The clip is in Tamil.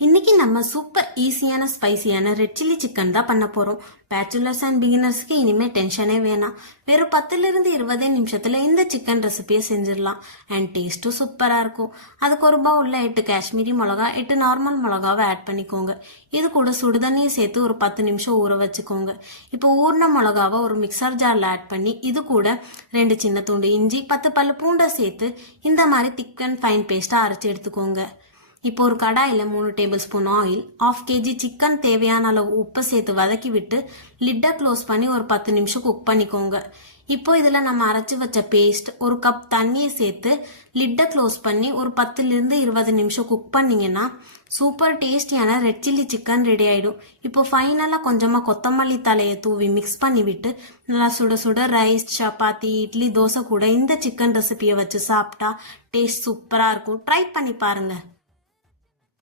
இன்னைக்கு நம்ம சூப்பர் ஈஸியான ஸ்பைசியான ரெட் சில்லி சிக்கன் தான் பண்ண போறோம். பேச்சுலர்ஸ் அண்ட் பிகினர்ஸ்க்கு இனிமே டென்ஷனே வேணாம். வெறும் 10-20 நிமிஷத்துல இந்த சிக்கன் ரெசிபியை செஞ்சிடலாம். அண்ட் டேஸ்ட்டும் சூப்பரா இருக்கும். அதுக்கு ஒரு பவுல்ல 8 காஷ்மீரி மிளகா, 8 நார்மல் மிளகாவை ஆட் பண்ணிக்கோங்க. இது கூட சுடுதண்ணியை சேர்த்து ஒரு 10 நிமிஷம் ஊற வச்சுக்கோங்க. இப்போ ஊர்ன மிளகாவை ஒரு மிக்சர் ஜார்ல ஆட் பண்ணி இது கூட 2 சின்ன துண்டு இஞ்சி, 10 பல்லு பூண்டை சேர்த்து இந்த மாதிரி திக் அண்ட் ஃபைன் பேஸ்டா அரைச்சி எடுத்துக்கோங்க. இப்போ ஒரு கடாயில் 3 table spoon oil, 1/2 kg chicken தேவையான அளவு உப்பை சேர்த்து வதக்கி விட்டு லிட்டை க்ளோஸ் பண்ணி ஒரு 10 நிமிஷம் குக் பண்ணிக்கோங்க. இப்போ இதில் நம்ம அரைச்சி வச்ச பேஸ்ட், ஒரு கப் தண்ணியை சேர்த்து லிட்டை க்ளோஸ் பண்ணி ஒரு 10-20 நிமிஷம் குக் பண்ணிங்கன்னா சூப்பர் டேஸ்டியான ரெட் சில்லி சிக்கன் ரெடி ஆகிடும். இப்போ ஃபைனலாக கொஞ்சமாக கொத்தமல்லி தலையை தூவி மிக்ஸ் பண்ணி விட்டு நல்லா சுட சுட ரைஸ், சப்பாத்தி, இட்லி, தோசை கூட இந்த சிக்கன் ரெசிபியை வச்சு சாப்பிட்டா டேஸ்ட் சூப்பராக இருக்கும். ட்ரை பண்ணி பாருங்கள்.